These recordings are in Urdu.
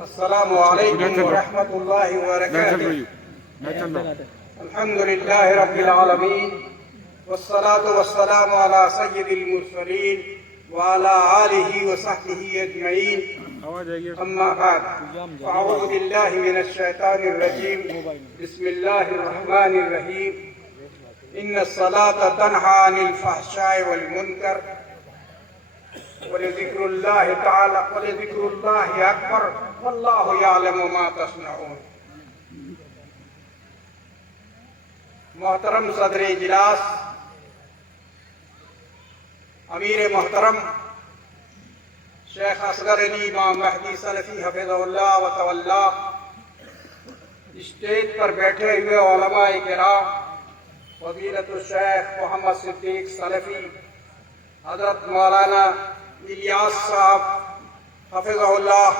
السلام علیکم ورحمۃ اللہ وبرکاتہ. الحمد للہ رب العالمین والصلاة والسلام على سید المرسلین وعلى آلہ وصحبہ اجمعین. اما بعد فاعوذ باللہ من الشیطان الرجیم. بسم اللہ الرحمن الرحیم. ان الصلاة تنہی عن الفحشاء والمنکر ولذکر اللہ تعالی ولذکر اللہ اکبر واللہ یعلم ما تصنعون. محترم صدر اجلاس، امیر محترم شیخ اصغر علی امام مہدی سلفی حفظہ اللہ و تولا، اسٹیج پر بیٹھے ہوئے علماء کرام، فضیلت الشیخ محمد صدیق سلفی، حضرت مولانا الیاس صاحب حفظہ اللہ،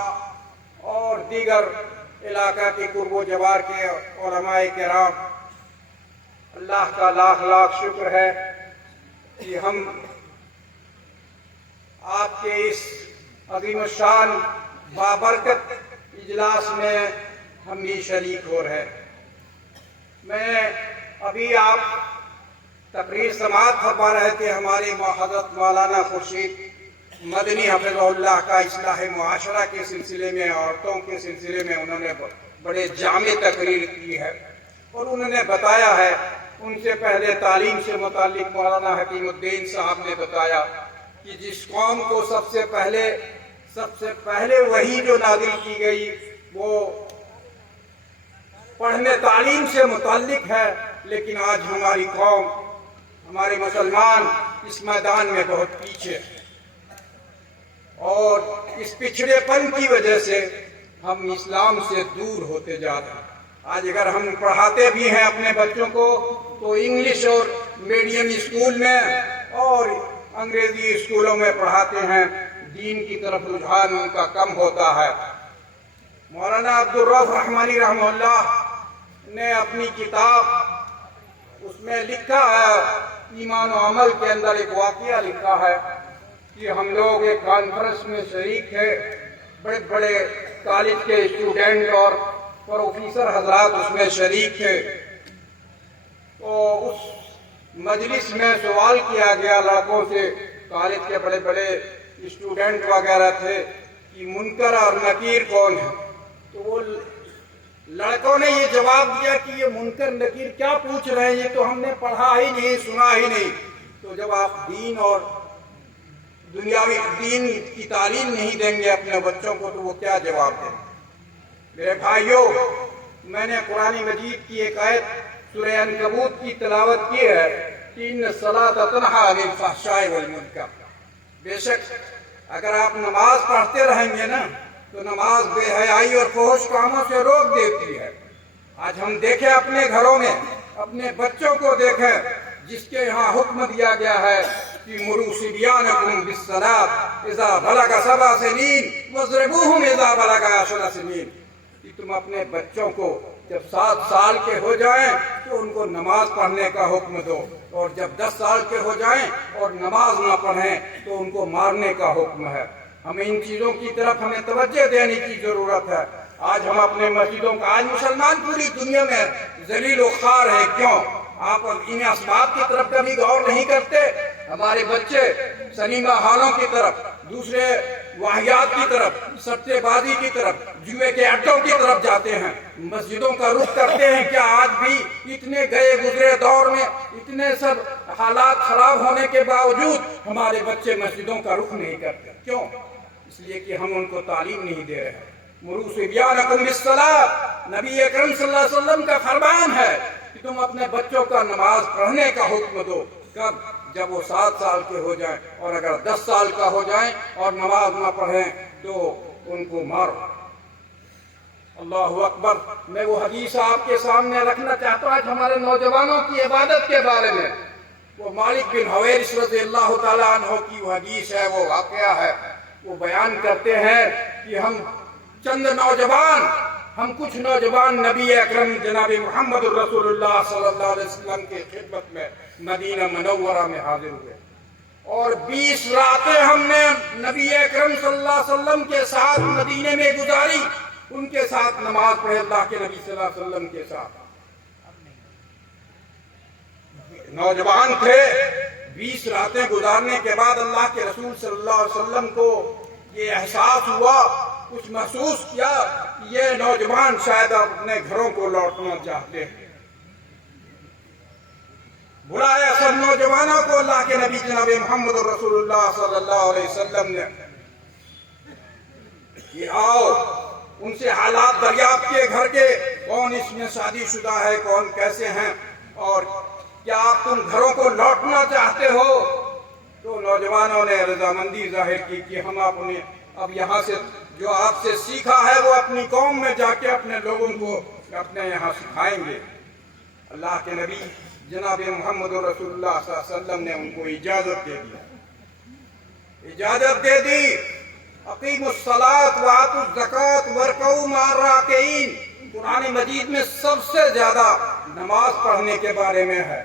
اور دیگر علاقہ کے قرب و جوار کے علماء کرام، اللہ کا لاکھ لاکھ شکر ہے کہ ہم آپ کے اس عظیم الشان بابرکت اجلاس میں ہم بھی شریک ہو رہے. میں ابھی آپ تقریر سماعت فرما رہے تھے. ہمارے حضرت مولانا خورشید مدنی حفظہ اللہ کا اصلاح معاشرہ کے سلسلے میں، عورتوں کے سلسلے میں انہوں نے بڑے جامع تقریر کی ہے، اور انہوں نے بتایا ہے. ان سے پہلے تعلیم سے متعلق مولانا حکیم الدین صاحب نے بتایا کہ جس قوم کو سب سے پہلے وحی جو نازل کی گئی وہ پڑھنے تعلیم سے متعلق ہے، لیکن آج ہماری قوم، ہمارے مسلمان اس میدان میں بہت پیچھے، اور اس پچھڑے پن کی وجہ سے ہم اسلام سے دور ہوتے جا رہے ہیں. آج اگر ہم پڑھاتے بھی ہیں اپنے بچوں کو تو انگلش اور میڈیم اسکول میں اور انگریزی اسکولوں میں پڑھاتے ہیں. دین کی طرف رجحان ان کا کم ہوتا ہے. مولانا عبدالرؤف رحمانی رحمہ اللہ نے اپنی کتاب اس میں لکھا ہے، ایمان و عمل کے اندر ایک واقعہ لکھا ہے کہ ہم لوگ ایک کانفرنس میں شریک تھے. بڑے بڑے کالج کے اسٹوڈنٹ اور پروفیسر حضرات اس میں شریک تھے. تو اس مجلس میں سوال کیا گیا لڑکوں سے، کالج کے بڑے بڑے اسٹوڈنٹ وغیرہ تھے، کہ منکر اور نکیر کون ہے؟ تو وہ لڑکوں نے یہ جواب دیا کہ یہ منکر نکیر کیا پوچھ رہے ہیں، یہ تو ہم نے پڑھا ہی نہیں، سنا ہی نہیں. تو جب آپ دین اور دنیاوی دین کی تعلیم نہیں دیں گے اپنے بچوں کو تو وہ کیا جواب دیں؟ میرے بھائیوں، میں نے قرآن مجید کی ایک آیت سورہ عنکبوت کی تلاوت کی ہے کہ ان الصلاۃ تنہی عن الفحشاء والمنکر. بے شک اگر آپ نماز پڑھتے رہیں گے نا تو نماز بے حیائی اور فحش کاموں سے روک دیتی ہے. آج ہم دیکھیں اپنے گھروں میں اپنے بچوں کو دیکھیں، جس کے یہاں حکم دیا گیا ہے کہ مروا صبیانکم بالصلاۃ اذا بلغ 7 سنین واضربوہم اذا بلغ 10 سنین. کہ تم اپنے بچوں کو جب 7 سال کے ہو جائیں تو ان کو نماز پڑھنے کا حکم دو، اور جب 10 سال کے ہو جائیں اور نماز نہ پڑھیں تو ان کو مارنے کا حکم ہے. ہمیں ان چیزوں کی طرف ہمیں توجہ دینے کی ضرورت ہے. آج ہم اپنے مسجدوں کا، آج مسلمان پوری دنیا میں ذلیل و خوار ہیں. کیوں؟ آپ ان اسباب کی طرف کبھی غور نہیں کرتے. ہمارے بچے سنیما ہالوں کی طرف، دوسرے واہیات کی طرف، سٹے بازی کی طرف، جوئے کے اڈوں کی طرف جاتے ہیں، مسجدوں کا رخ کرتے ہیں. کیا آج بھی اتنے گئے گزرے دور میں اتنے سب حالات خراب ہونے کے باوجود ہمارے بچے مسجدوں کا رخ نہیں کرتے؟ کیوں؟ اس لیے کہ ہم ان کو تعلیم نہیں دے رہے. مروا صبیانکم بالصلاۃ، نبی اکرم صلی اللہ علیہ وسلم کا فرمان ہے کہ تم اپنے بچوں کا نماز پڑھنے کا حکم دو. کب؟ جب وہ 7 سال کے ہو جائیں، اور اگر 10 سال کا ہو جائیں اور نماز نہ پڑھیں تو ان کو مارو. اللہ اکبر. میں وہ حدیث آپ کے سامنے رکھنا چاہتا ہوں آج ہمارے نوجوانوں کی عبادت کے بارے میں. وہ مالک بن حویرث رضی اللہ تعالیٰ عنہ کی وہ حدیث ہے، وہ واقعہ ہے. وہ بیان کرتے ہیں کہ ہم کچھ نوجوان نبی اکرم جناب محمد الرسول اللہ صلی اللہ علیہ وسلم کے خدمت میں مدینہ منورہ میں حاضر ہوئے. اور 20 راتیں ہم نے نبی اکرم صلی اللہ علیہ وسلم کے ساتھ مدینے میں گزاری، ان کے ساتھ نماز پڑھے، اللہ کے نبی صلی اللہ علیہ وسلم کے ساتھ نوجوان تھے۔ 20 راتیں گزارنے کے بعد اللہ کے رسول صلی اللہ علیہ وسلم کو یہ احساس ہوا، کچھ محسوس کیا کہ یہ نوجوان شاید اپنے گھروں کو لوٹنا چاہتے ہیں۔ بلایا سب نوجوانوں کو اللہ کے نبی جناب محمد رسول اللہ صلی اللہ علیہ وسلم نے کہ آؤ، ان سے حالات دریافت کیے گھر کے، کون اس میں شادی شدہ ہے، کون کیسے ہیں، اور کیا آپ تم گھروں کو لوٹنا چاہتے ہو؟ تو نوجوانوں نے رضامندی ظاہر کی کہ ہم اپنے اب یہاں سے جو آپ سے سیکھا ہے وہ اپنی قوم میں جا کے اپنے لوگوں کو اپنے یہاں سکھائیں گے۔ اللہ کے نبی جناب محمد رسول اللہ صلی اللہ علیہ وسلم نے ان کو اجازت دے دی۔ اقیموا الصلاۃ وآتوا الزکاۃ وارکعوا مع الراکعین، قرآن مجید میں سب سے زیادہ نماز پڑھنے کے بارے میں ہے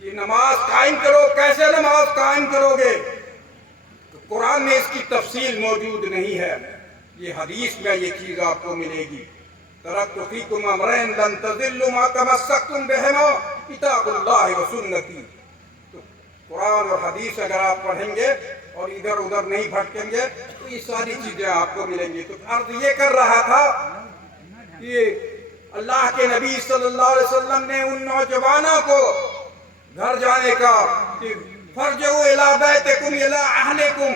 کہ نماز قائم کرو۔ کیسے نماز قائم کرو گے؟ تو قرآن میں اس کی تفصیل موجود نہیں ہے، یہ حدیث میں یہ چیز آپ کو ملے گی۔ ترکت فیکم امرین لن تضلوا ما تمسکتم بہما کتاب اللہ و سنتی۔ تو قرآن اور حدیث اگر آپ پڑھیں گے اور ادھر ادھر نہیں بھٹکیں گے تو یہ ساری چیزیں آپ کو ملیں گی۔ تو عرض یہ کر رہا تھا کہ اللہ کے نبی صلی اللہ علیہ وسلم نے ان نوجوانوں کو گھر جانے کا کہ فرجعوا الی بیتکم الی اہلکم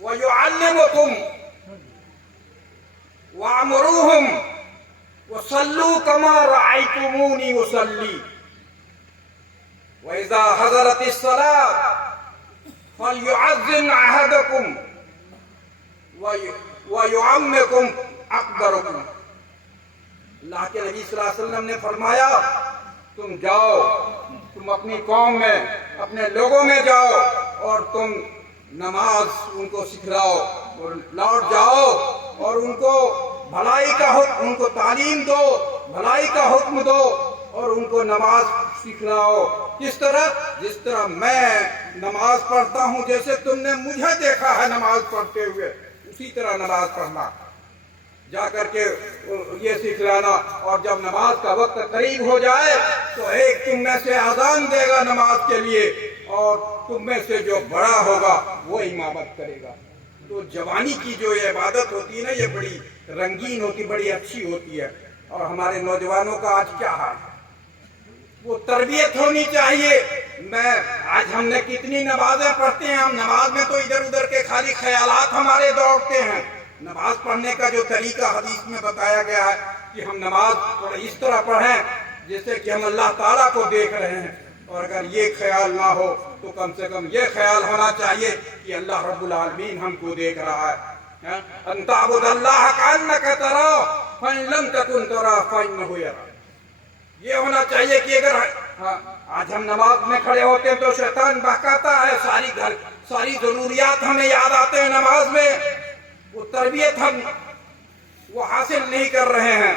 ویعلمکم وَأَمُرُوهُمْ وَصَلُّوا كَمَا رَأَيْتُمُونِي أُصَلِّي وَإِذَا حَضَرَتِ الصَّلَاةُ فَلْيُعَظِّمْ أَحَدُكُمْ وَيُعَمِّكُمْ أَكْبَرُكُمْ۔ اللہ کے نبی صلی اللہ علیہ وسلم نے فرمایا تم جاؤ، تم اپنی قوم میں اپنے لوگوں میں جاؤ اور تم نماز ان کو سکھلاؤ، اور لوٹ جاؤ اور ان کو بھلائی کا حکم، ان کو تعلیم دو، بھلائی کا حکم دو اور ان کو نماز سکھلاؤ۔ کس طرح؟ جس طرح میں نماز پڑھتا ہوں، جیسے تم نے مجھے دیکھا ہے نماز پڑھتے ہوئے، اسی طرح نماز پڑھنا، جا کر کے یہ سکھلانا۔ اور جب نماز کا وقت قریب ہو جائے تو ایک تم میں سے اذان دے گا نماز کے لیے، اور تم میں سے جو بڑا ہوگا وہ امامت کرے گا۔ تو جوانی کی جو یہ عبادت ہوتی ہے نا، یہ بڑی رنگین ہوتی، بڑی اچھی ہوتی ہے۔ اور ہمارے نوجوانوں کا آج کیا حال ہے؟ وہ تربیت ہونی چاہیے۔ آج ہم نے کتنی نمازیں پڑھتے ہیں، ہم نماز میں تو ادھر ادھر کے خالی خیالات ہمارے دوڑتے ہیں۔ نماز پڑھنے کا جو طریقہ حدیث میں بتایا گیا ہے کہ ہم نماز اس طرح پڑھیں جیسے کہ ہم اللہ تعالیٰ کو دیکھ رہے ہیں، اور اگر یہ خیال نہ ہو تو کم سے کم یہ خیال ہونا چاہیے کہ اللہ رب العالمین ہم کو دیکھ رہا ہے۔ ان تعبد اللہ کانک تراہ فإن لم تکن تراہ فإنہ یراک۔ یہ ہونا چاہیے کہ اگر آج ہم نماز میں کھڑے ہوتے ہیں تو شیطان بہکاتا ہے، ساری ضروریات ہمیں یاد آتے ہیں نماز میں، وہ تربیت ہم وہ حاصل نہیں کر رہے ہیں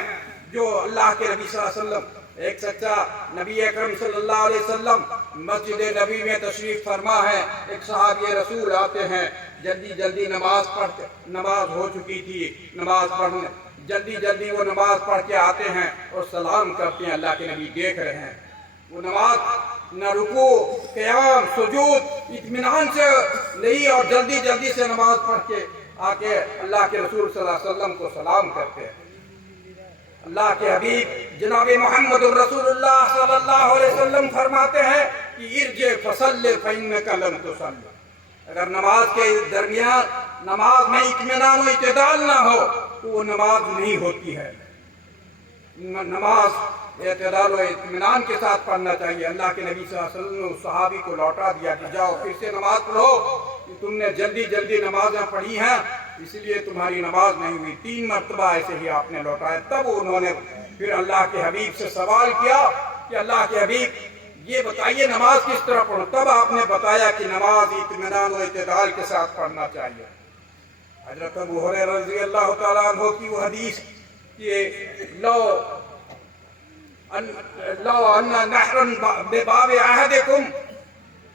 جو اللہ کے نبی صلی اللہ علیہ وسلم۔ ایک سچا نبی اکرم صلی اللہ علیہ وسلم مسجد نبی میں تشریف فرما ہے، ایک صحابی رسول آتے ہیں، جلدی نماز پڑھتے، نماز ہو چکی تھی، نماز پڑھنے جلدی وہ نماز پڑھ کے آتے ہیں اور سلام کرتے ہیں۔ اللہ کے نبی دیکھ رہے ہیں، وہ نماز نہ رکوع، قیام، سجود اطمینان سے نہیں، اور جلدی سے نماز پڑھ کے آ کے اللہ کے رسول صلی اللہ علیہ وسلم کو سلام کرتے ہیں۔ اللہ کے حبیب جناب محمد الرسول اللہ صلی اللہ علیہ وسلم فرماتے ہیں کہ ارجع فصلی فإنک لم تصلی۔ اگر نماز کے درمیان نماز میں اطمینان و اعتدال نہ ہو تو وہ نماز نہیں ہوتی ہے۔ نماز اعتدال و اطمینان کے ساتھ پڑھنا چاہیے۔ اللہ کے نبی صلی اللہ علیہ وسلم نے اس صحابی کو لوٹا دیا کہ جاؤ پھر سے نماز پڑھو، کہ تم نے جلدی نمازیں پڑھی ہیں اس لیے تمہاری نماز نہیں ہوئی۔ 3 مرتبہ ایسے ہی آپ نے لوٹایا۔ تب انہوں نے پھر اللہ کے حبیب سے سوال کیا کہ اللہ کے حبیب یہ بتائیے نماز کس طرح پڑھو؟ تب آپ نے بتایا کہ نماز اطمینان و اعتدال کے ساتھ پڑھنا چاہیے۔ حضرت ابو ہریرہ رضی اللہ تعالیٰ عنہ کی وہ حدیث کہ لو ان نہرا بباب احدکم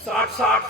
60-60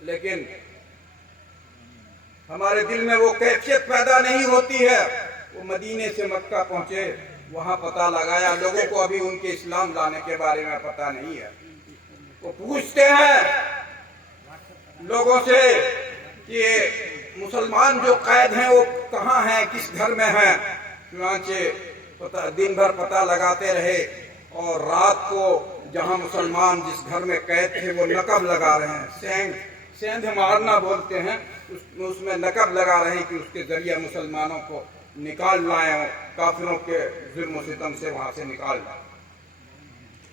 لیکن ہمارے دل میں وہ کیفیت پیدا نہیں ہوتی ہے. وہ مدینے سے مکہ پہنچے, وہاں پتہ لگایا, لوگوں کو ابھی ان کے اسلام لانے کے بارے میں پتہ نہیں ہے. وہ پوچھتے ہیں لوگوں سے کہ مسلمان جو قید ہیں وہ کہاں ہیں, کس گھر میں ہیں. چنانچہ دن بھر پتہ لگاتے رہے, اور رات کو جہاں مسلمان جس گھر میں قید تھے وہ نقب لگا رہے ہیں, سیندھ مارنا بولتے ہیں, اس میں نقب لگا رہے ہیں کہ اس کے ذریعے مسلمانوں کو نکال لائیں اور کافروں کے ظلم و ستم سے وہاں سے نکال لائیں.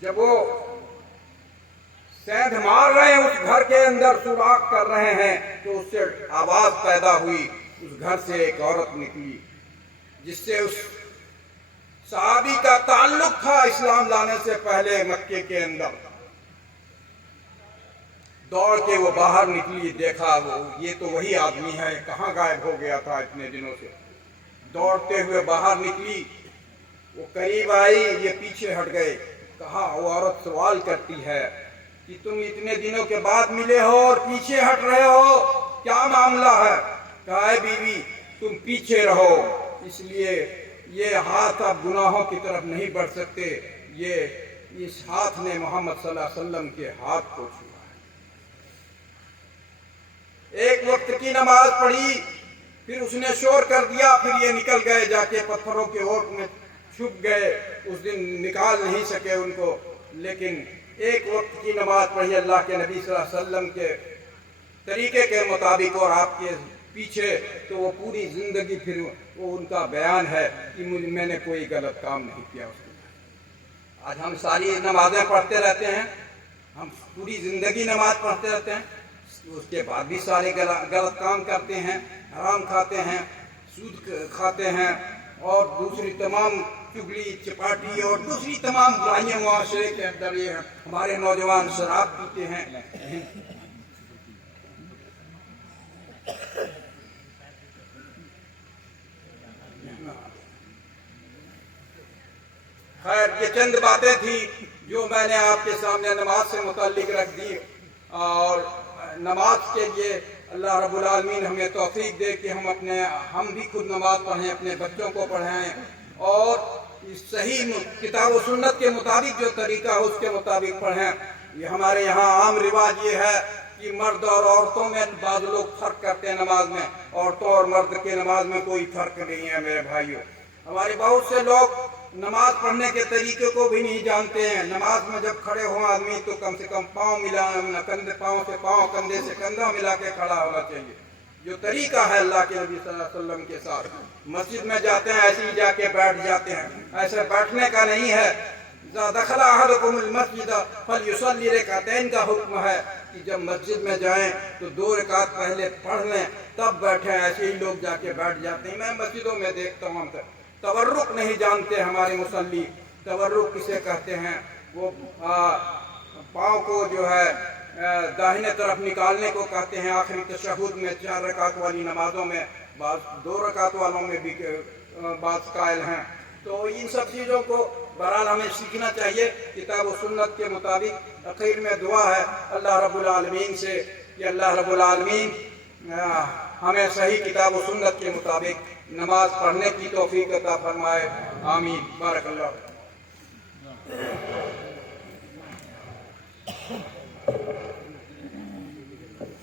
جب وہ سیندھ مار رہے ہیں, اس گھر کے اندر سوراخ کر رہے ہیں, تو اس سے آواز پیدا ہوئی. اس گھر سے ایک عورت نکلی جس سے اس صحابی کا تعلق تھا اسلام لانے سے پہلے مکے کے اندر. دوڑ کے وہ باہر نکلی, دیکھا یہ تو وہی آدمی ہے, کہاں غائب ہو گیا تھا اتنے دنوں سے. دوڑتے ہوئے باہر نکلی, وہ قریب آئی, یہ پیچھے ہٹ گئے. کہا, وہ عورت سوال کرتی ہے کہ تم اتنے دنوں کے بعد ملے ہو اور پیچھے ہٹ رہے ہو, کیا معاملہ ہے؟ کہا, اے بیوی تم پیچھے رہو, اس لیے یہ ہاتھ اب گناہوں کی طرف نہیں بڑھ سکتے. اس ہاتھ نے محمد صلی اللہ علیہ وسلم کے ہاتھ کو چھوا. ایک وقت کی نماز پڑھی, پھر اس نے شور کر دیا, پھر یہ نکل گئے, جا کے پتھروں کے اوٹ میں چھپ گئے. اس دن نکال نہیں سکے ان کو. لیکن ایک وقت کی نماز پڑھی اللہ کے نبی صلی اللہ علیہ وسلم کے طریقے کے مطابق اور آپ کے پیچھے, تو وہ پوری زندگی پھر وہ ان کا بیان ہے کہ میں نے کوئی غلط کام نہیں کیا. آج ہم ساری نمازیں پڑھتے رہتے ہیں, ہم پوری زندگی نماز پڑھتے رہتے ہیں, اس کے بعد بھی سارے غلط کام کرتے ہیں, حرام کھاتے ہیں, سود کھاتے ہیں, اور دوسری تمام چگلی چپاٹی اور دوسری تمام برائیاں معاشرے کے اندر. یہ ہمارے نوجوان شراب پیتے ہیں. خیر, یہ چند باتیں تھیں جو میں نے آپ کے سامنے نماز سے متعلق رکھ دی. اور نماز کے لیے اللہ رب العالمین ہمیں توفیق دے کہ ہم بھی خود نماز پڑھیں, اپنے بچوں کو پڑھائیں, اور صحیح کتاب و سنت کے مطابق جو طریقہ ہے اس کے مطابق پڑھیں. یہ ہمارے یہاں عام رواج یہ ہے کہ مرد اور عورتوں میں بعض لوگ فرق کرتے ہیں نماز میں. عورتوں اور مرد کے نماز میں کوئی فرق نہیں ہے میرے بھائیوں. ہمارے بہت سے لوگ نماز پڑھنے کے طریقے کو بھی نہیں جانتے ہیں. نماز میں جب کھڑے ہوں آدمی تو کم سے کم پاؤں ملا, پاؤں سے پاؤں, کندھے سے کندھا ملا کے کھڑا ہونا چاہیے, جو طریقہ ہے اللہ کے نبی صلی اللہ علیہ وسلم کے ساتھ. مسجد میں جاتے ہیں ایسے ہی جا کے بیٹھ جاتے ہیں, ایسے بیٹھنے کا نہیں ہے. اذا دخل احدکم المسجد فلیصلی رکعتین کا حکم ہے کہ جب مسجد میں جائیں تو 2 رکعت پہلے پڑھ لیں تب بیٹھیں. ایسے ہی لوگ جا کے بیٹھ جاتے ہیں. میں مسجدوں میں دیکھتا ہوں, تورک نہیں جانتے ہمارے مصلی. تورک کسے کہتے ہیں؟ وہ پاؤں کو جو ہے داہنے طرف نکالنے کو کہتے ہیں. آخری تشہد میں 4 رکعت والی نمازوں میں, بعض 2 رکعت والوں میں بھی بعض قائل ہیں. تو ان سب چیزوں کو بہرحال ہمیں سیکھنا چاہیے کتاب و سنت کے مطابق. اخیر میں دعا ہے اللہ رب العالمین سے کہ اللہ رب العالمین ہمیں صحیح کتاب و سنت کے مطابق نماز پڑھنے کی توفیق عطا فرمائے. آمین. بارک اللہ.